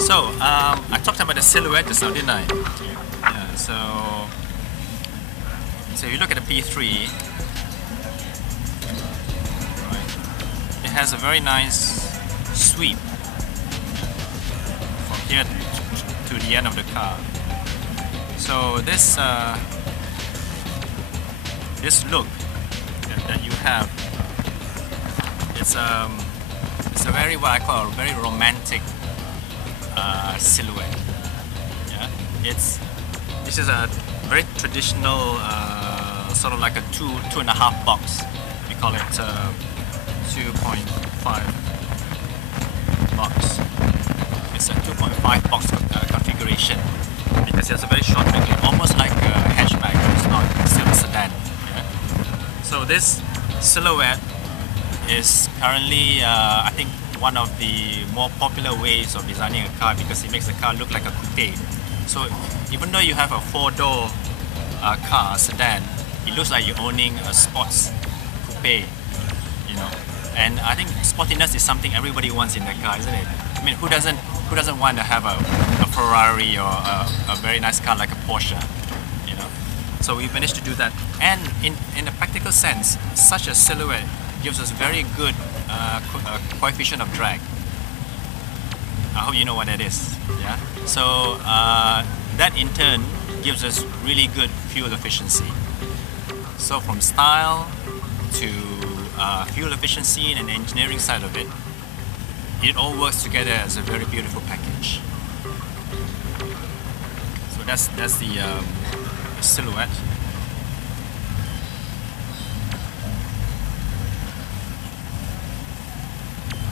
So, I talked about the silhouette just now, didn't I? Yeah, so if you look at the P3, right, it has a very nice sweep from here to the end of the car. So this this look that you have, it's a very, what I call, a very romantic silhouette. Yeah, this is a very traditional sort of like a two and a half box. We call it 2.5 box. It's a 2.5 box configuration because it's a very short wing, almost like a hatchback. It's not still a sedan. Yeah? So this silhouette is currently I think one of the more popular ways of designing a car because it makes the car look like a coupe. So even though you have a four-door car, sedan, it looks like you're owning a sports coupe, you know. And I think sportiness is something everybody wants in their car, isn't it? I mean, who doesn't want to have a Ferrari or a very nice car like a Porsche, you know? So we managed to do that. And in a practical sense, such a silhouette gives us very good coefficient of drag. I hope you know what that is. Yeah. So that in turn gives us really good fuel efficiency. So from style to fuel efficiency and engineering side of it, it all works together as a very beautiful package. So that's the silhouette.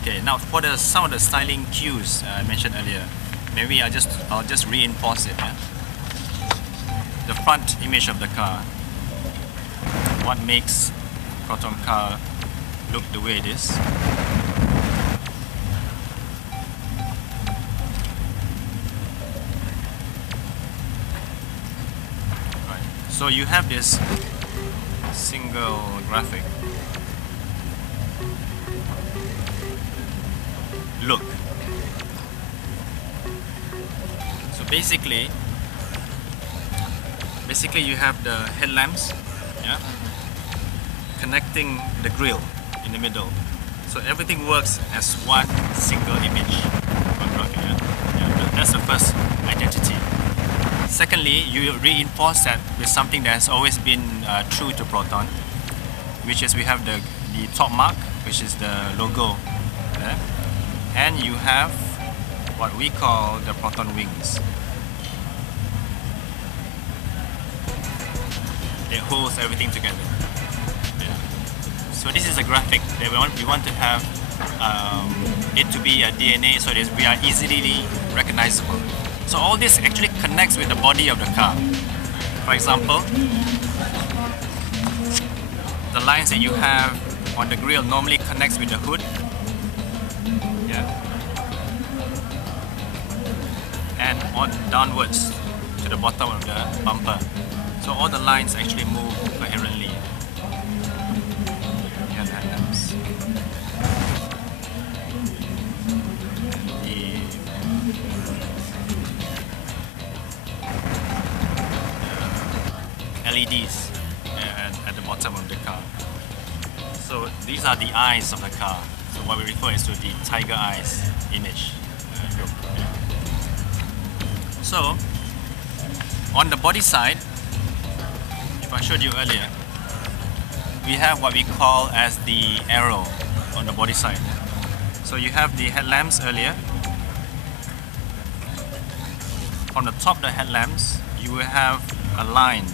Okay, now for some of the styling cues I mentioned earlier, maybe I'll just reinforce it. Yeah? The front image of the car, what makes Proton car look the way it is. Right. So you have this single graphic look. So basically you have the headlamps, yeah, connecting the grille in the middle. So everything works as one single image, one graphic. Yeah, that's the first identity. Secondly, you reinforce that with something that has always been true to Proton, which is we have the top mark, which is the logo there. And you have what we call the Proton wings. It holds everything together. Yeah. So this is a graphic that we want to have it to be a DNA so that we are easily recognizable. So all this actually connects with the body of the car. For example, the lines that you have on the grille normally connects with the hood. And on downwards to the bottom of the bumper. So all the lines actually move coherently. You have headlamps. The LEDs at the bottom of the car. So these are the eyes of the car. So what we refer is to the tiger eyes image. So, on the body side, if I showed you earlier, we have what we call as the arrow on the body side. So you have the headlamps earlier. On the top of the headlamps, you will have a line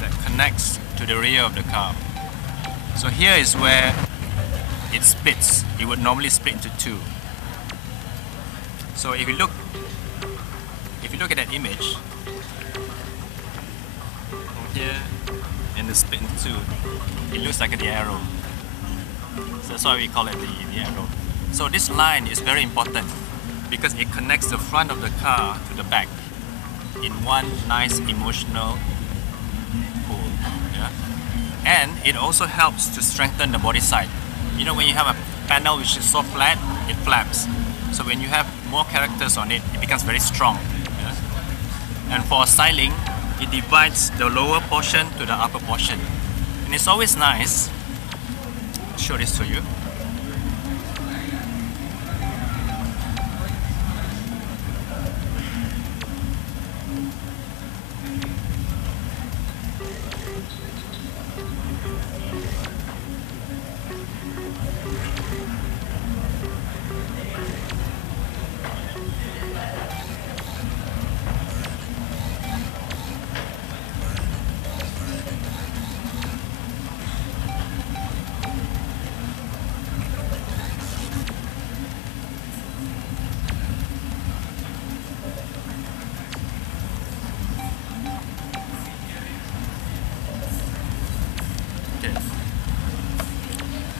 that connects to the rear of the car. So here is where it splits. It would normally split into two. So if you look at that image from here and the split into two, it looks like the arrow. So that's why we call it the arrow. So this line is very important because it connects the front of the car to the back. in one nice emotional pool. Yeah? And it also helps to strengthen the body side. You know, when you have a panel which is so flat, it flaps. So when you have more characters on it, it becomes very strong. Yeah? And for styling, it divides the lower portion to the upper portion. And it's always nice. I'll show this to you.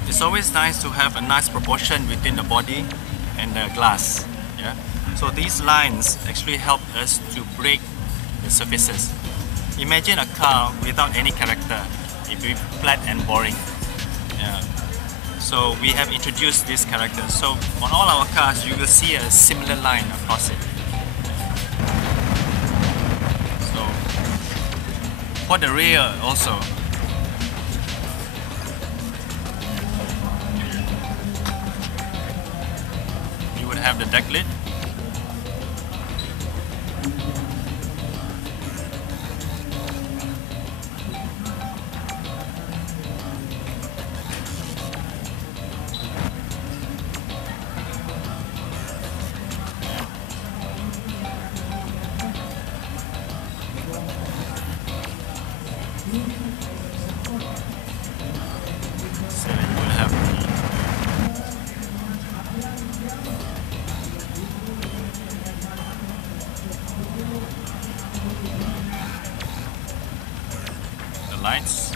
It's always nice to have a nice proportion between the body and the glass. Yeah. So these lines actually help us to break the surfaces. Imagine a car without any character. It would be flat and boring. Yeah. So we have introduced these characters. So on all our cars, you will see a similar line across it. So for the rear also. Have the deck lid. So you will have the lights.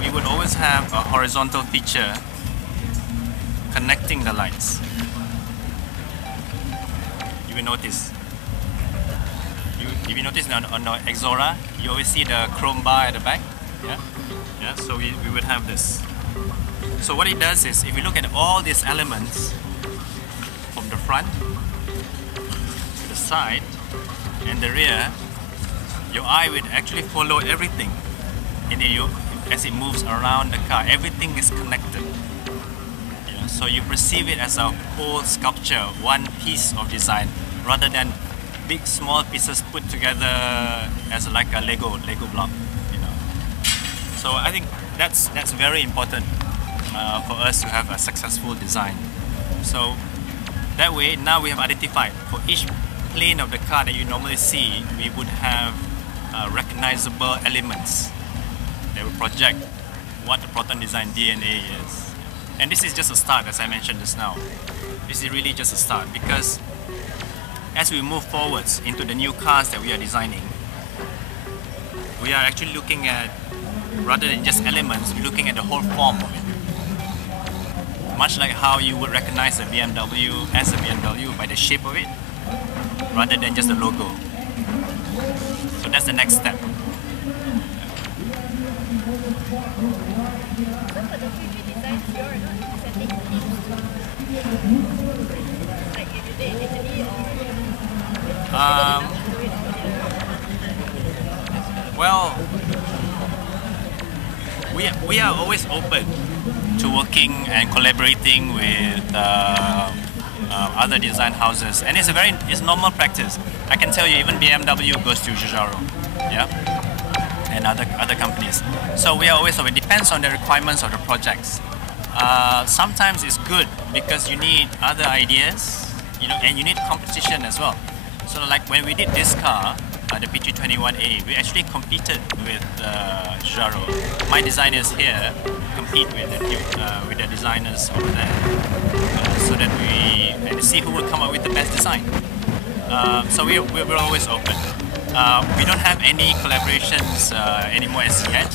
We would always have a horizontal feature connecting the lights. You will notice. If you notice on the Exora, you always see the chrome bar at the back. Yeah, yeah. So we would have this. So what it does is, if you look at all these elements from the front, the side, and the rear, your eye will actually follow everything. And then as it moves around the car, everything is connected. You know, so you perceive it as a whole sculpture, one piece of design, rather than big small pieces put together as like a Lego block. You know, so I think that's very important for us to have a successful design. So that way, now we have identified for each plane of the car that you normally see, we would have recognizable elements that will project what the Proton Design DNA is. And this is just a start, as I mentioned just now. This is really just a start, because as we move forwards into the new cars that we are designing, we are actually looking at, rather than just elements, we're looking at the whole form of it. Much like how you would recognize a BMW as a BMW by the shape of it, rather than just the logo. So that's the next step. Well, we are always open to working and collaborating with other design houses, and it's normal practice. I can tell you, even BMW goes to Giugiaro, yeah, and other companies. So we are always open. It depends on the requirements of the projects. Sometimes it's good because you need other ideas, you know, and you need competition as well. So like when we did this car, the PT21A, we actually competed with Giugiaro. My designers here compete with the designers over there, so that we see who will come up with the best design. So we're always open. We don't have any collaborations anymore as yet.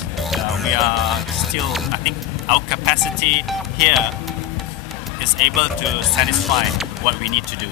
We are still, I think, our capacity here is able to satisfy what we need to do.